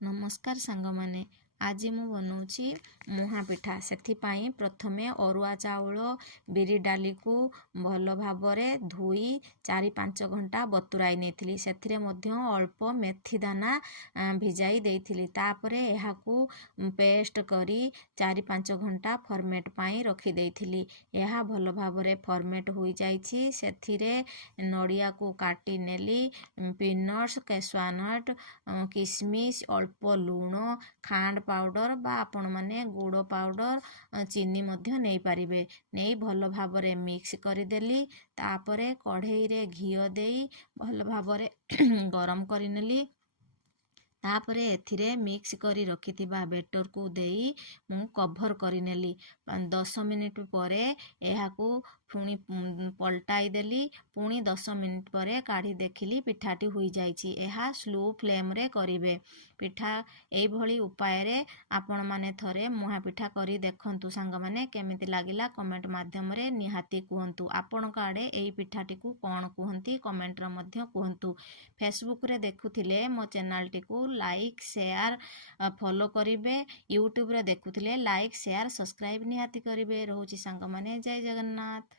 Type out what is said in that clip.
नमस्कार सांगमाने आज मु बनाऊँगी मुहा पिठा से प्रथमे अरुआ चाउल बिरी डाली को भल भाव धोई 4-5 घंटा बतुराई नहीं से अल्प मेथी दाना भिजाई देइथिली तापरे एहाकू पेस्ट करी 4-5 घंटा फर्मेट पाई रखी देइथिली। एहा भल भाव फर्मेट हो जाइछि। सेथिरे नड़िया को काटी नेली, पीनट्स केसुआनट किसमिस अल्प लुण खांड पाउडर बा आपण माने गुड़ पाउडर चीनी मध्य नहीं पारिबे। नहीं भल भावरे मिक्स करदेली। तापरे कढ़ई रे घिओ देई भल भावरे गरम करिनेली। तापरे एथिरे मिक्स करी रखिथिबा बेटर को देई मु कभर करिनेली। 10 मिनिट परे एहाकू पुणी पलटाई देली। पुणी 10 मिनिट परे काढ़ी देखिली पिठाटी हुई जाइछि। एहा स्लो फ्लेम रे करिवे। पिठा एई भली उपाय रे आपण माने थरे मुहा पिठा करी देखंतु सांग माने केमिति लागिला कमेंट माध्यम रे निहाती कुहंतु। आपण काडे एई पिठाटी को कोन कुहंती कमेंट रे मध्य कुहंतु। फेसबुक रे देखुथिले मो चैनल टी को लाइक शेयर फॉलो करिवे। यूट्यूब रे देखुथिले लाइक शेयर सब्सक्राइब निहाती करिवे। रहउची सांग माने जय जगन्नाथ।